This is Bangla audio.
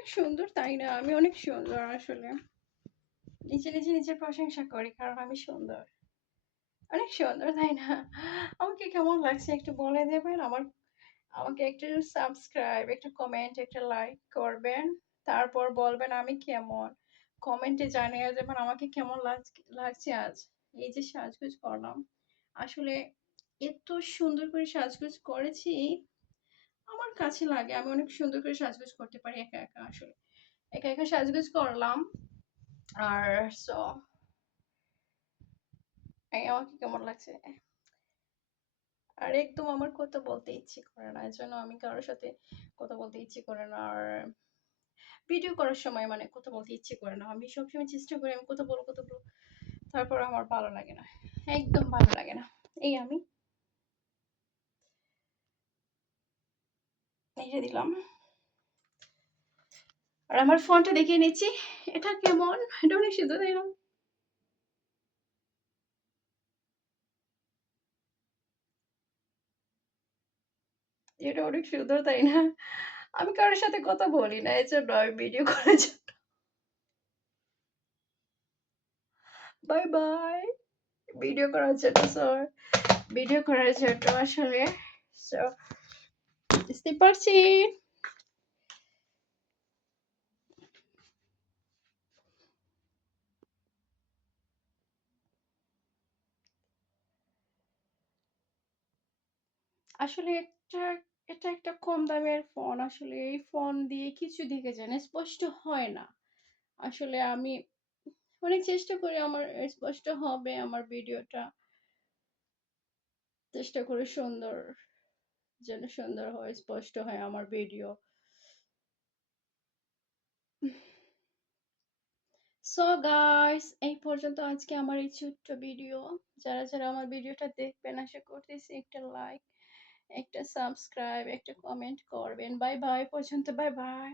অনেক সুন্দর, তাই না? আমি অনেক সুন্দর আসলে। নিজের প্রশংসা করি কারণ আমি সুন্দর। অনেক সুন্দর, তাই না? আমাকে কেমন লাগছে একটু বলে দেবেন? আমাকে একটু সাবস্ক্রাইব, একটা কমেন্ট, একটা লাইক করবেন। তারপর বলবেন আমি কেমন। কমেন্টে জানিয়ে দেবেন আমাকে কেমন লাগছে আজ। এই যে সাজগোজ করলাম। আসলে এত সুন্দর করে সাজগোজ করেছি, আমার কাছে লাগে আমি অনেক সুন্দর করে সাজগোজ করতে পারি একা আসলে। একা সাজগোজ করলাম। আর সো আমাকে কেমন লাগছে? আর একদম আমার কথা বলতে ইচ্ছে করে না। এজন্য আমি কারো সাথে কথা বলতে ইচ্ছে করে না। আর ভিডিও করার সময় মানে কথা বলতে ইচ্ছে করে না। আমি সবসময় চেষ্টা করি আমি কথা বলবো। তারপর আমার ভালো লাগে না। একদম ভালো লাগে না। এই আমি লিখে দিলাম। আর আমার ফোনটা দেখিয়ে নিচ্ছি। এটা কেমন? এটা অনেক সুন্দর, তাই না? এটা অনেক সুন্দর, তাই না? আমি কারোর সাথে কথা বলি না। এজন্য আমি ভিডিও করার জন্য। Bye bye. ভিডিও করার জন্য ভিডিও করার জন্য আসলে সো বুঝতে পারছি। আসলে এটা একটা কম দামের ফোন। আসলে এই ফোন দিয়ে কিছু দেখে যায় না, স্পষ্ট হয় না। আসলে আমি অনেক চেষ্টা করি আমার স্পষ্ট হবে আমার ভিডিওটা। চেষ্টা করি সুন্দর যেন সুন্দর হয়, স্পষ্ট হয় আমার ভিডিও। সো গাইস, এই পর্যন্ত আজকে আমার এই ছোট্ট ভিডিও। যারা আমার ভিডিওটা দেখবেন আশা করতেছি একটা লাইক, একটা সাবস্ক্রাইব, একটা কমেন্ট করবেন। বাই বাই পর্যন্ত, বাই বাই।